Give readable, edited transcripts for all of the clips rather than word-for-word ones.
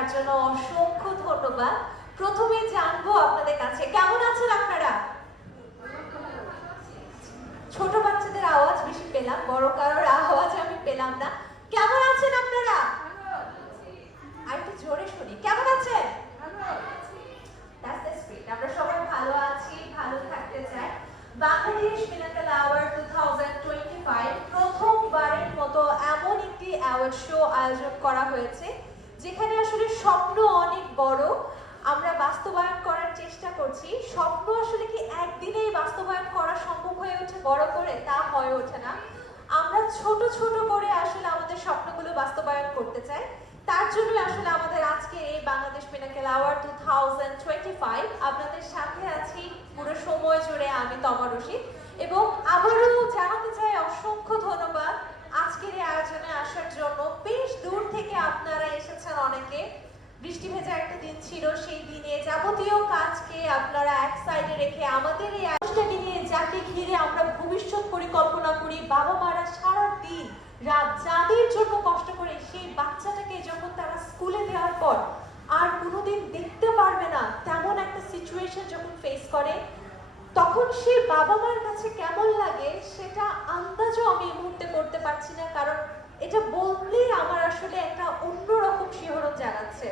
তার জন্য অসংখ্য ধন্যবাদ। প্রথমে জানবো আপনাদের কাছে কেমন আছেন আপনারা? ছোট বাচ্চাদের আওয়াজ বেশি পেলাম, বড় কারোর আওয়াজ আমি পেলাম না। কেমন আছেন আপনারা? আর একটু জোরে শুনি, কেমন আছেন? That's the spirit. আমরা সবাই ভালো আছি, ভালো থাকতে চাই। বাংলাদেশ পিনাকল অ্যাওয়ার্ড 2025 প্রথমবারের মতো এমন একটি অ্যাওয়ার্ড শো আয়োজন করা হয়েছে যেখানে আসলে স্বপ্ন অনেক বড়, আমরা বাস্তবায়ন করার চেষ্টা করছি। স্বপ্ন আসলে কি একদিনেই বাস্তবায়ন করা সম্ভব হয়ে ওঠে বড় করে? তা হয়ে ওঠে না। আমরা ছোট ছোট করে আসলে আমাদের স্বপ্নগুলো বাস্তবায়ন করতে চাই। তার জন্য আসলে আমাদের আজকে এই বাংলাদেশ পিনাকল অ্যাওয়ার্ড 2025 আপনাদের সাথে আছি পুরো সময় জুড়ে আমি তমা রশিদ। এবং আবারও জানাতে চাই অসংখ্য ধন্যবাদ আজকের এই আয়োজনে আসার জন্য। বেশ দূর থেকে আপনারা এসেছেন অনেকে। বৃষ্টি ভেজা একটা দিন ছিল, সেই দিনে যাবতীয় কাজকে আপনারা এক সাইডে রেখে আমাদের এই আয়োজনটাকে নিয়ে যাকে ঘিরে আমরা ভবিষ্যৎ পরিকল্পনা করি, বাবা মারা সারা দিন রাত যাদের জন্য কষ্ট করে সেই বাচ্চাটাকে যখন তারা স্কুলে দেওয়ার পর আর কোনোদিন দেখতে পারবে না তেমন একটা সিচুয়েশন যখন ফেস করে, তখন সেই বাবা মার কাছে কেমন লাগে সেটা আন্দাজও আমি এই মুহূর্তে করতে পারছি না, কারণ এটা বললেই আমার আসলে একটা অন্যরকম শিহরণ জানাচ্ছে।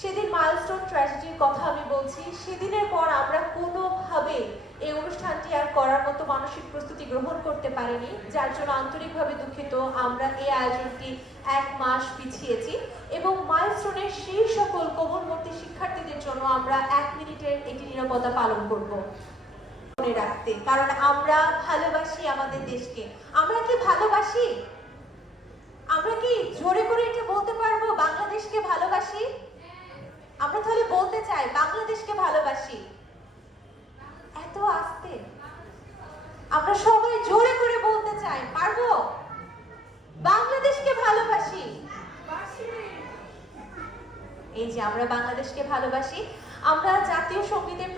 সেদিন মাইলস্টোন ট্র্যাজেডির কথা আমি বলছি, সেদিনের পর আমরা কোনোভাবে এই অনুষ্ঠানটি আর করার মতো মানসিক প্রস্তুতি গ্রহণ করতে পারিনি, যার জন্য আন্তরিকভাবে দুঃখিত। আমরা এই আয়োজনটি 1 মাস পিছিয়েছি এবং মাইলস্টোনের সেই সকল কোমলমতি শিক্ষার্থীদের জন্য আমরা 1 মিনিটের একটি নিরাপত্তা পালন করব মনে রাখতে, কারণ আমরা ভালোবাসি আমাদের দেশকে। আমরা কি ভালোবাসি? আমরা কি জোরে করে এটা বলতে পারবো বাংলাদেশকে ভালোবাসি? আমরা তাহলে বলতে চাই বাংলাদেশকে ভালোবাসি। এত আস্তে আমরা সবাই জোরে করে বলতে চাই, পারবো? বাংলাদেশকে ভালোবাসি। এই যে আমরা বাংলাদেশকে ভালোবাসি। আমরা জাতীয় সঙ্গীতের